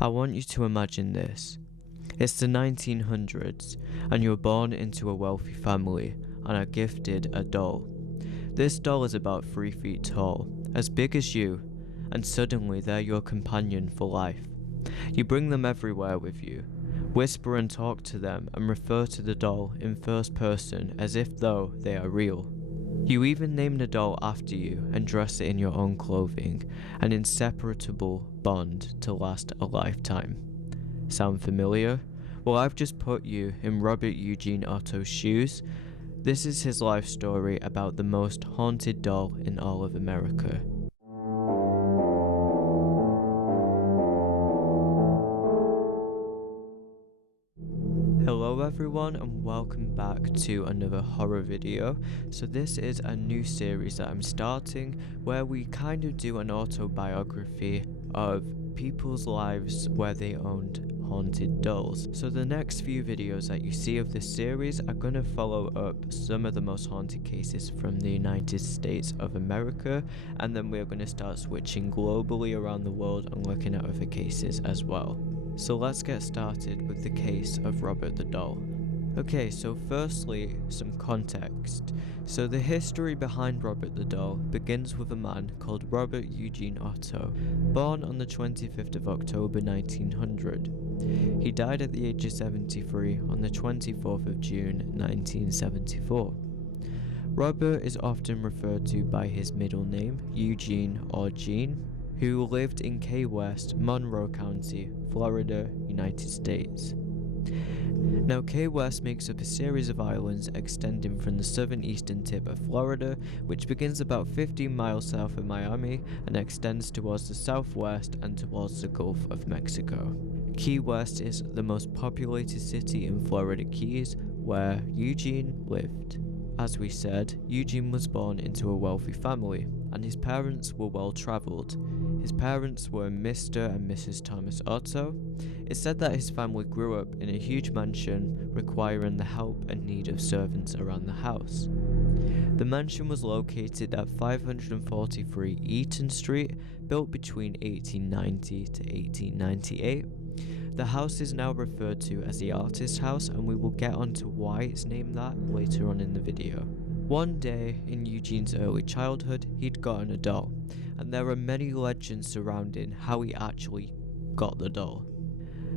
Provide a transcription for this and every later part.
I want you to imagine this. It's the 1900s, and you were born into a wealthy family and are gifted a doll. This doll is about 3 feet tall, as big as you, and suddenly they're your companion for life. You bring them everywhere with you, whisper and talk to them, and refer to the doll in first person as if though they are real. You even name the doll after you and dress it in your own clothing, an inseparable bond to last a lifetime. Sound familiar? Well, I've just put you in Robert Eugene Otto's shoes. This is his life story about the most haunted doll in all of America. Hello everyone and welcome back to another horror video. So this is a new series that I'm starting where we kind of do an autobiography of people's lives where they owned haunted dolls. So the next few videos that you see of this series are going to follow up some of the most haunted cases from the United States of America, and then we're going to start switching globally around the world and looking at other cases as well. So let's get started with the case of Robert the Doll. Okay, so firstly, some context. So the history behind Robert the Doll begins with a man called Robert Eugene Otto, born on the 25th of October 1900. He died at the age of 73 on the 24th of June 1974. Robert is often referred to by his middle name, Eugene or Gene, who lived in Key West, Monroe County, Florida, United States. Now, Key West makes up a series of islands extending from the southern-eastern tip of Florida, which begins about 15 miles south of Miami and extends towards the southwest and towards the Gulf of Mexico. Key West is the most populated city in Florida Keys, where Eugene lived. As we said, Eugene was born into a wealthy family, and his parents were well-travelled. His parents were Mr. and Mrs. Thomas Otto. It's said that his family grew up in a huge mansion requiring the help and need of servants around the house. The mansion was located at 543 Eaton Street, built between 1890 to 1898. The house is now referred to as the Artist House, and we will get onto why it's named that later on in the video. One day in Eugene's early childhood, he'd gotten a doll, and there are many legends surrounding how he actually got the doll.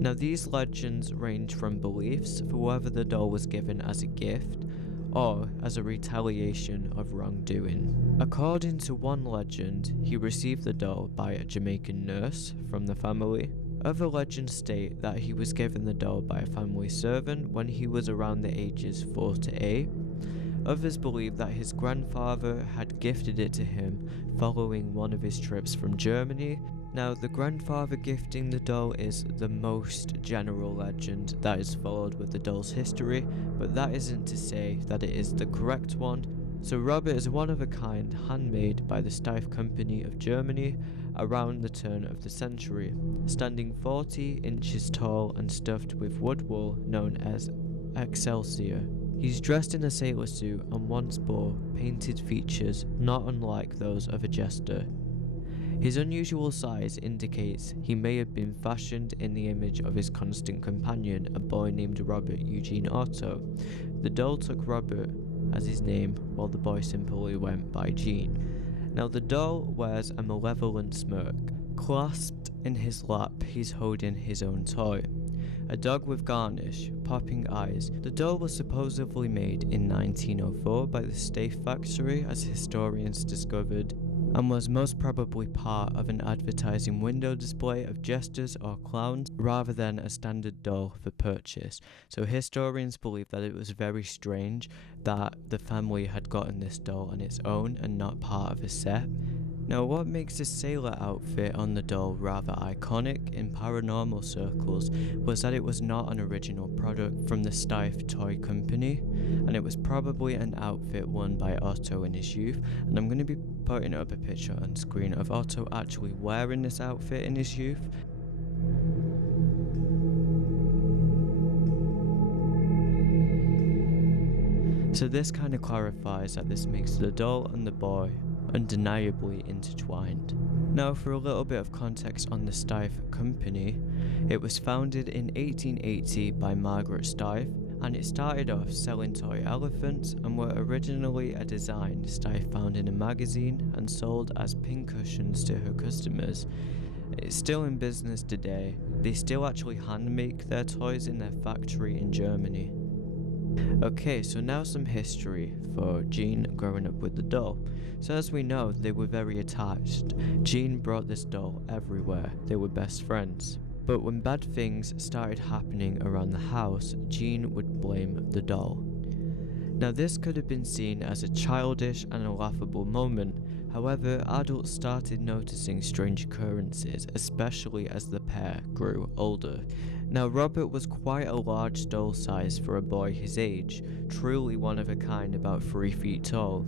Now, these legends range from beliefs for whether the doll was given as a gift or as a retaliation of wrongdoing. According to one legend, he received the doll by a Jamaican nurse from the family. Other legends state that he was given the doll by a family servant when he was around the ages 4 to 8. Others believe that his grandfather had gifted it to him following one of his trips from Germany. Now, the grandfather gifting the doll is the most general legend that is followed with the doll's history, but that isn't to say that it is the correct one. So Robert is one of a kind, handmade by the Steiff Company of Germany around the turn of the century, standing 40 inches tall and stuffed with wood wool known as Excelsior. He's dressed in a sailor suit and once bore painted features not unlike those of a jester. His unusual size indicates he may have been fashioned in the image of his constant companion, a boy named Robert Eugene Otto. The doll took Robert as his name, while the boy simply went by Gene. Now, the doll wears a malevolent smirk. Clasped in his lap, he's holding his own toy, a dog with garnish, popping eyes. The doll was supposedly made in 1904 by the Steiff factory, as historians discovered, and was most probably part of an advertising window display of jesters or clowns rather than a standard doll for purchase. So historians believe that it was very strange that the family had gotten this doll on its own and not part of a set. Now, what makes the sailor outfit on the doll rather iconic in paranormal circles was that it was not an original product from the Steiff Toy Company, and it was probably an outfit worn by Otto in his youth, and I'm going to be putting up a picture on screen of Otto actually wearing this outfit in his youth. So this kind of clarifies that this makes the doll and the boy undeniably intertwined. Now, for a little bit of context on the Steiff Company, It was founded in 1880 by Margaret Stuyve, and it started off selling toy elephants and were originally a design Stuyve found in a magazine and sold as pincushions to her customers. It's still in business today. They still actually hand make their toys in their factory in Germany. Okay, so now some history for Jean growing up with the doll. So as we know, they were very attached. Jean brought this doll everywhere. They were best friends. But when bad things started happening around the house, Jean would blame the doll. Now this could have been seen as a childish and a laughable moment. However, adults started noticing strange occurrences, especially as the pair grew older. Now Robert was quite a large doll size for a boy his age, truly one of a kind, about 3 feet tall.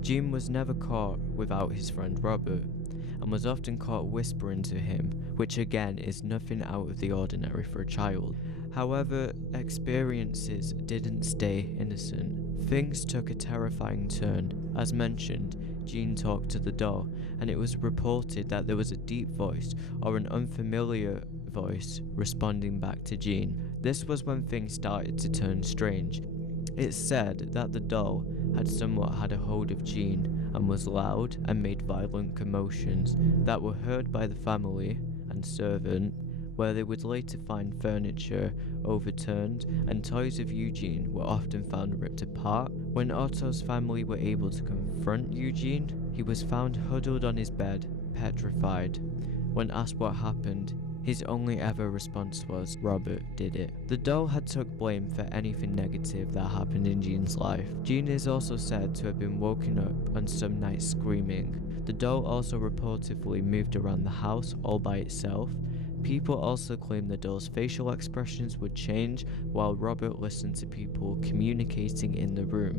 Jean was never caught without his friend Robert, and was often caught whispering to him, which again is nothing out of the ordinary for a child. However, experiences didn't stay innocent. Things took a terrifying turn. As mentioned, Jean talked to the doll, and it was reported that there was a deep voice or an unfamiliar voice responding back to Jean. This was when things started to turn strange. It's said that the doll had somewhat had a hold of Jean and was loud and made violent commotions that were heard by the family and servant, where they would later find furniture overturned and toys of Eugene were often found ripped apart. When Otto's family were able to confront Eugene, he was found huddled on his bed, petrified. When asked what happened, his only ever response was, "Robert did it." The doll had took blame for anything negative that happened in Jean's life. Jean is also said to have been woken up on some nights screaming. The doll also reportedly moved around the house all by itself. People also claim the doll's facial expressions would change while Robert listened to people communicating in the room.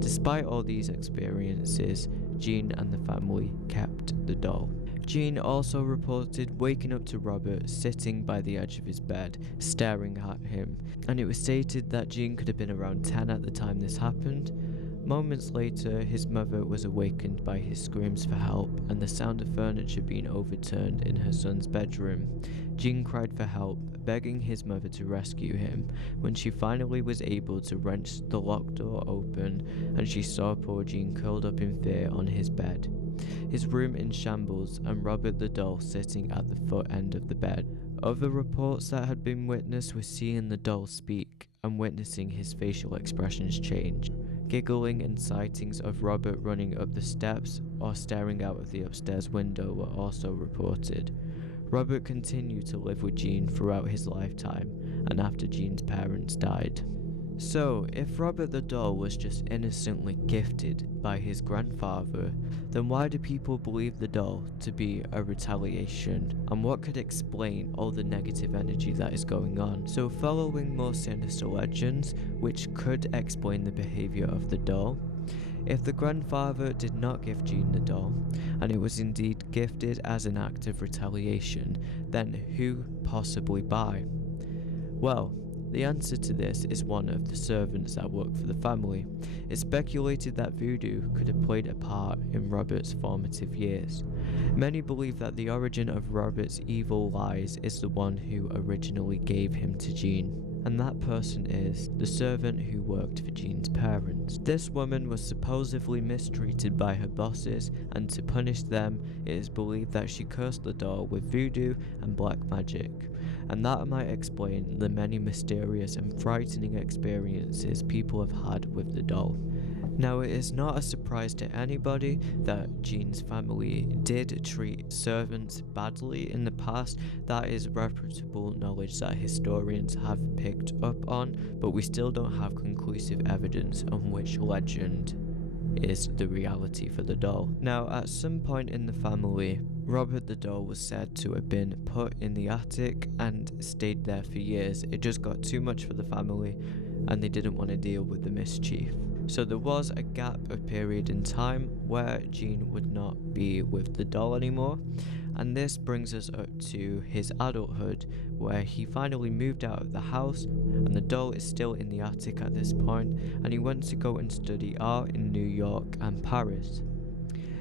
Despite all these experiences, Jean and the family kept the doll. Jean also reported waking up to Robert sitting by the edge of his bed, staring at him, and it was stated that Jean could have been around 10 at the time this happened. Moments later, his mother was awakened by his screams for help and the sound of furniture being overturned in her son's bedroom. Jean cried for help, begging his mother to rescue him, when she finally was able to wrench the locked door open and she saw poor Jean curled up in fear on his bed, his room in shambles, and Robert the doll sitting at the foot end of the bed. Other reports that had been witnessed were seeing the doll speak and witnessing his facial expressions change. Giggling and sightings of Robert running up the steps or staring out of the upstairs window were also reported. Robert continued to live with Jean throughout his lifetime and after Jean's parents died. So, if Robert the doll was just innocently gifted by his grandfather, then why do people believe the doll to be a retaliation? And what could explain all the negative energy that is going on? So, following more sinister legends, which could explain the behavior of the doll, if the grandfather did not give Jean the doll, and it was indeed gifted as an act of retaliation, then who possibly by? Well, the answer to this is one of the servants that worked for the family. It's speculated that voodoo could have played a part in Robert's formative years. Many believe that the origin of Robert's evil lies is the one who originally gave him to Jean, and that person is the servant who worked for Jean's parents. This woman was supposedly mistreated by her bosses, and to punish them, it is believed that she cursed the doll with voodoo and black magic, and that might explain the many mysterious and frightening experiences people have had with the doll. Now, it is not a surprise to anybody that Jean's family did treat servants badly in the past. That is reputable knowledge that historians have picked up on, but we still don't have conclusive evidence on which legend is the reality for the doll. Now, at some point in the family, Robert the doll was said to have been put in the attic and stayed there for years. It just got too much for the family and they didn't want to deal with the mischief. So there was a gap of period in time where Jean would not be with the doll anymore, and this brings us up to his adulthood, where he finally moved out of the house and the doll is still in the attic at this point, and he went to go and study art in New York and Paris.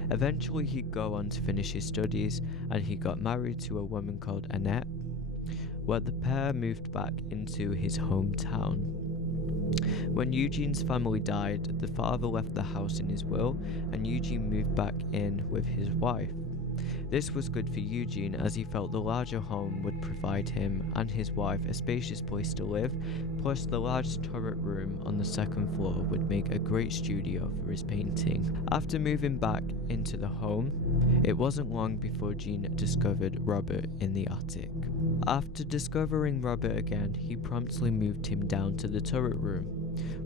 Eventually he'd go on to finish his studies and he got married to a woman called Annette. where the pair moved back into his hometown. When Eugene's family died, the father left the house in his will, and Eugene moved back in with his wife. This was good for Eugene, as he felt the larger home would provide him and his wife a spacious place to live, plus the large turret room on the second floor would make a great studio for his painting. After moving back into the home, it wasn't long before Gene discovered Robert in the attic. After discovering Robert again, he promptly moved him down to the turret room.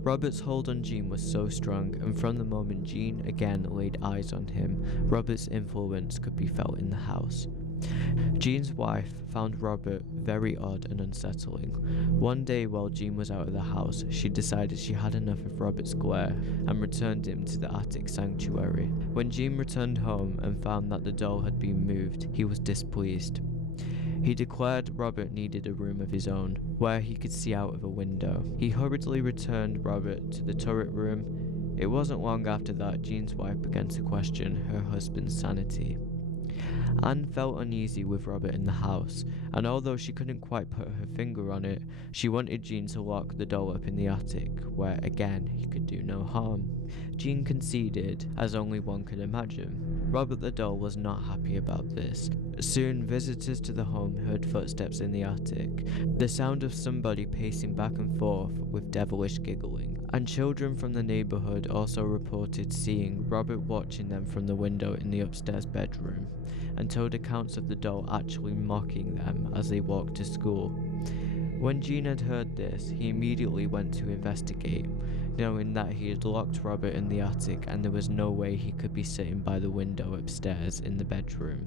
Robert's hold on Gene was so strong, and from the moment Gene again laid eyes on him, Robert's influence could be felt in the house. Gene's wife found Robert very odd and unsettling. One day while Gene was out of the house, she decided she had enough of Robert's glare and returned him to the attic sanctuary. When Gene returned home and found that the doll had been moved, he was displeased. He declared Robert needed a room of his own, where he could see out of a window. He hurriedly returned Robert to the turret room. It wasn't long after that Gene's wife began to question her husband's sanity. Anne felt uneasy with Robert in the house, and although she couldn't quite put her finger on it, she wanted Gene to lock the doll up in the attic, where again he could do no harm. Gene conceded, as only one could imagine. Robert the doll was not happy about this. Soon visitors to the home heard footsteps in the attic, the sound of somebody pacing back and forth with devilish giggling, and children from the neighborhood also reported seeing Robert watching them from the window in the upstairs bedroom, and told accounts of the doll actually mocking them as they walked to school. When Gene had heard this, he immediately went to investigate, knowing that he had locked Robert in the attic and there was no way he could be sitting by the window upstairs in the bedroom.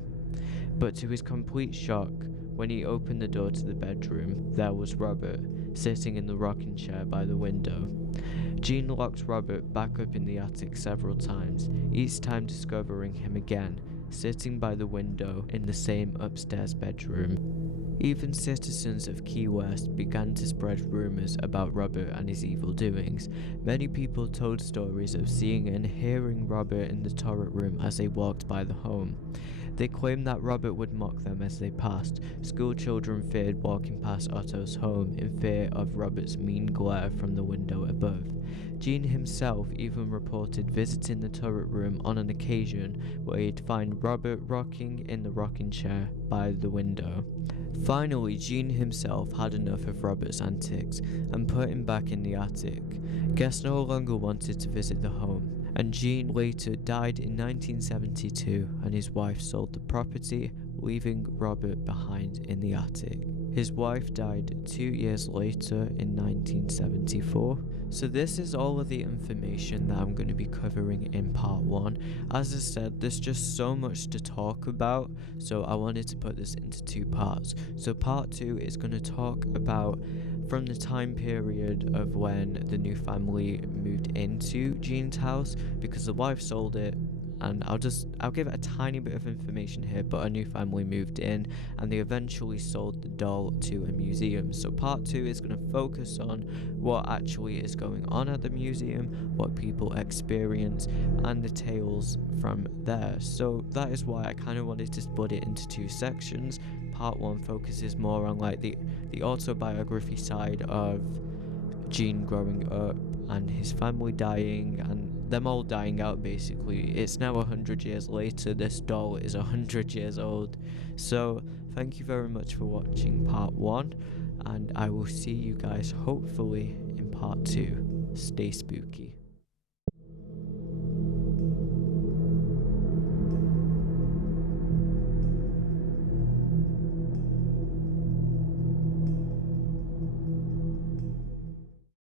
But to his complete shock, when he opened the door to the bedroom, there was Robert, sitting in the rocking chair by the window. Gene locked Robert back up in the attic several times, each time discovering him again, sitting by the window in the same upstairs bedroom. Even citizens of Key West began to spread rumors about Robert and his evil doings. Many people told stories of seeing and hearing Robert in the turret room as they walked by the home. They claimed that Robert would mock them as they passed. School children feared walking past Otto's home in fear of Robert's mean glare from the window above. Gene himself even reported visiting the turret room on an occasion where he'd find Robert rocking in the rocking chair by the window. Finally, Gene himself had enough of Robert's antics and put him back in the attic. Guests no longer wanted to visit the home, and Gene later died in 1972, and his wife sold the property, leaving Robert behind in the attic. His wife died 2 years later in 1974. So this is all of the information that I'm going to be covering in part 1. As I said, there's just so much to talk about, so I wanted to put this into 2 parts. So part 2 is going to talk about from the time period of when the new family moved into Gene's house, because the wife sold it, and I'll give it a tiny bit of information here, but a new family moved in and they eventually sold the doll to a museum. So part 2 is going to focus on what actually is going on at the museum, what people experience, and the tales from there. So that is why I kind of wanted to split it into 2 sections. Part 1 focuses more on like the autobiography side of Gene growing up and his family dying and them all dying out. Basically, it's now 100 years later. This doll is 100 years old. So thank you very much for watching part 1, and I will see you guys hopefully in part 2. Stay spooky.